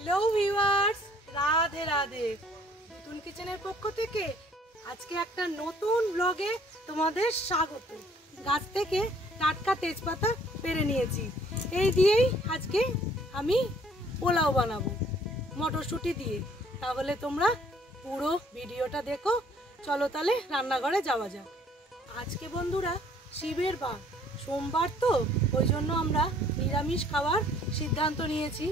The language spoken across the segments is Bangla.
Hello viewers, Radhe Radhe. নতুন কিচেনের পক্ষ থেকে আজকে একটা নতুন ব্লগে তোমাদের স্বাগত। গাছ থেকে টাটকা তেজপাতা পেরে নিয়েছি, এই দিয়েই আজকে আমি পোলাও বানাবো মটরশুঁটি দিয়ে। তাহলে তোমরা পুরো ভিডিওটা দেখো। চলো তাহলে রান্নাঘরে যাওয়া যাক। আজকে বন্ধুরা শিবের বার, সোমবার তো, ওই জন্য আমরা নিরামিষ খাওয়ার সিদ্ধান্ত নিয়েছি।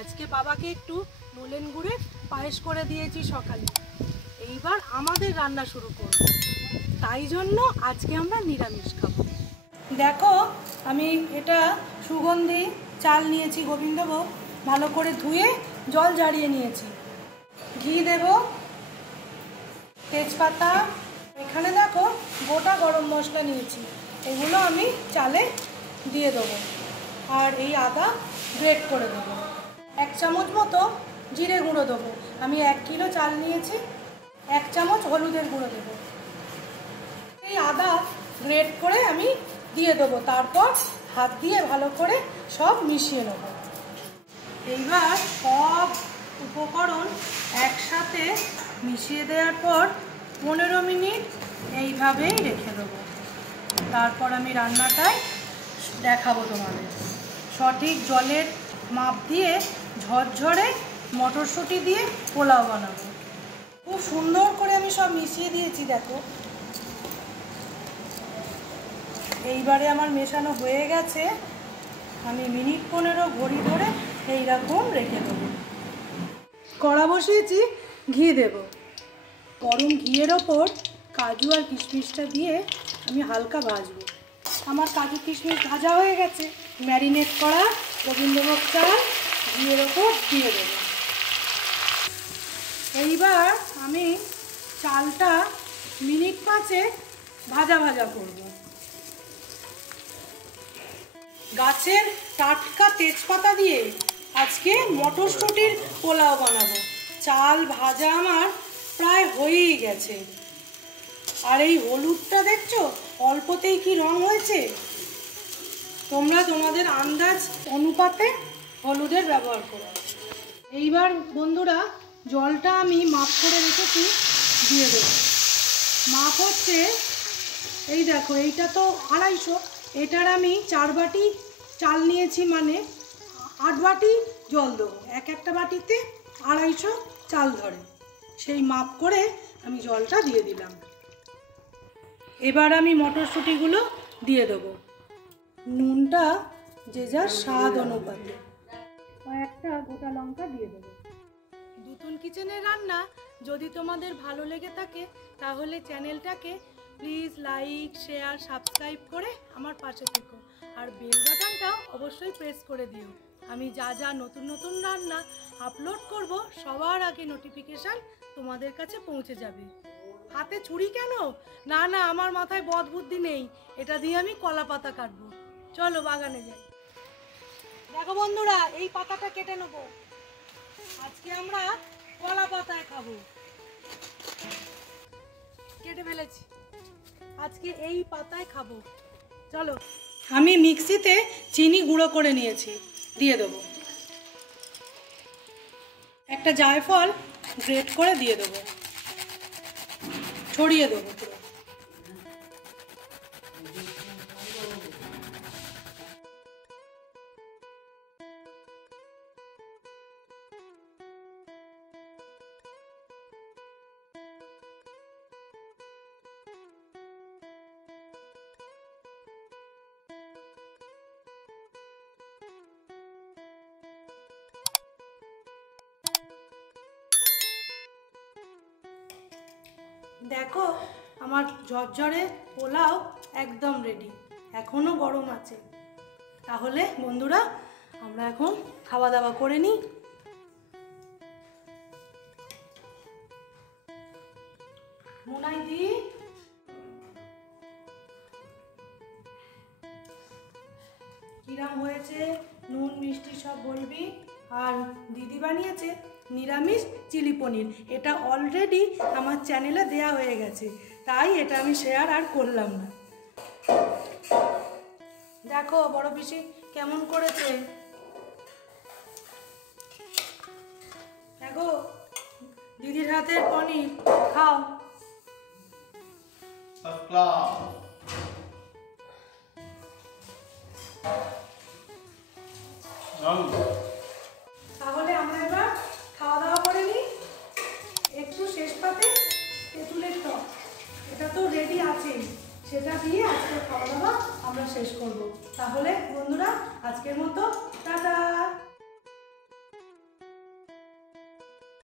আজকে বাবাকে একটু নলেন গুড়ের পায়েস করে দিয়েছি সকালে। এইবার আমাদের রান্না শুরু করব, তাই জন্য আজকে আমরা নিরামিষ খাবো। দেখো, আমি এটা সুগন্ধি চাল নিয়েছি, গোবিন্দভোগ, ভালো করে ধুয়ে জল ঝারিয়ে নিয়েছি। ঘি দেব, তেজপাতা, এখানে দেখো গোটা গরম মশলা নিয়েছি, এগুলো আমি চালে দিয়ে দেবো। আর এই আদা গ্রেট করে দেবো। 1 চামচ মতো জিরে গুঁড়ো দেবো। আমি 1 কিলো চাল নিয়েছি। 1 চামচ হলুদের গুঁড়ো দেবো। এই আদা গ্রেট করে আমি দিয়ে দেবো, তারপর হাত দিয়ে ভালো করে সব মিশিয়ে নেব। এইবার সব উপকরণ একসাথে মিশিয়ে দেওয়ার পর 15 মিনিট এইভাবেই রেখে দেবো। তারপর আমি রান্নাটায় দেখাবো তোমাদের। সঠিক জলের মাপ দিয়ে ঝরঝরে মটরশুঁটি দিয়ে পোলাও বানাবো। খুব সুন্দর করে আমি সব মিশিয়ে দিয়েছি, দেখো। এইবারে আমার মেশানো হয়ে গেছে। আমি মিনিট 15 ঘড়ি ধরে এইরকম রেখে দেবো। কড়া বসিয়েছি, ঘি দেব। গরম ঘিয়ের ওপর কাজু আর কিশমিশটা দিয়ে আমি হালকা ভাজবো। আমার কাজু কিশমিশ ভাজা হয়ে গেছে। ম্যারিনেট করা গোবিন্দভোগ চাল ঘিয়ের ওপর দিয়ে দেব। এইবার আমি চালটা মিনিট 5 ভাজা ভাজা করব। গাছের টাটকা তেজপাতা দিয়ে আজকে মটরশুঁটির পোলাও বানাবো। চাল ভাজা আমার প্রায় হয়েই গেছে। আর এই হলুদটা দেখছো, অল্পতেই কি রং হয়েছে। তোমরা তোমাদের আন্দাজ অনুপাতে হলুদের ব্যবহার করো। এইবার বন্ধুরা জলটা আমি মাপ করে রেখেছি, দিয়ে দেবো। মাপ হচ্ছে, এই দেখো, এইটা তো 250, এটার আমি 4 বাটি চাল নিয়েছি, মানে 8 বাটি জল দেবো। একটা বাটিতে 250 চাল ধরে, সেই মাপ করে আমি জলটা দিয়ে দিলাম। এবার আমি মটরশুঁটিগুলো দিয়ে দেবো। নুনটা যে যার স্বাদ অনুপাতে, কয়েকটা গোটা লঙ্কা দিয়ে দেবো। নতুন কিচেনের রান্না যদি তোমাদের ভালো লেগে থাকে তাহলে চ্যানেলটাকে প্লিজ লাইক, শেয়ার, সাবস্ক্রাইব করে আমার পাশে থেকো। আর বেল বাটনটাও অবশ্যই প্রেস করে দিও। আমি যা যা নতুন নতুন রান্না আপলোড করব সবার আগে নোটিফিকেশান তোমাদের কাছে পৌঁছে যাবে। হাতে ছুরি কেন? না না, আমার মাথায় বদ বুদ্ধি নেই, এটা দিয়ে আমি কলা পাতা কাটবো। চলো বাগানে যাই। দেখো বন্ধুরা, এই পাতাটা কেটে নেবো। আজকে আমরা কলা পাতায় খাবো। কেটে ফেলেছি, আজকে এই পাতায় খাবো। চলো, আমি মিক্সিতে চিনি গুঁড়ো করে নিয়েছি, দিয়ে দেবো। একটা জায়ফল গ্রেট করে দিয়ে দেবো, ছড়িয়ে দেবো পুরো। দেখো, আমার ঝরঝরে পোলাও একদম রেডি, এখনো গরম আছে। তাহলে বন্ধুরা আমরা এখন খাওয়া দাওয়া করে নিই। মোনাই দি, কিরাম হয়েছে, নুন মিষ্টি সব বলবি। আর দিদি বানিয়েছে নিরামিষ চিলি পনির, এটা অলরেডি আমার চ্যানেলে দেয়া হয়ে গেছে, তাই এটা আমি শেয়ার আর করলাম না। দেখো বড় পিসি কেমন করেছে। দিদির হাতের পনির খাও। Vamos.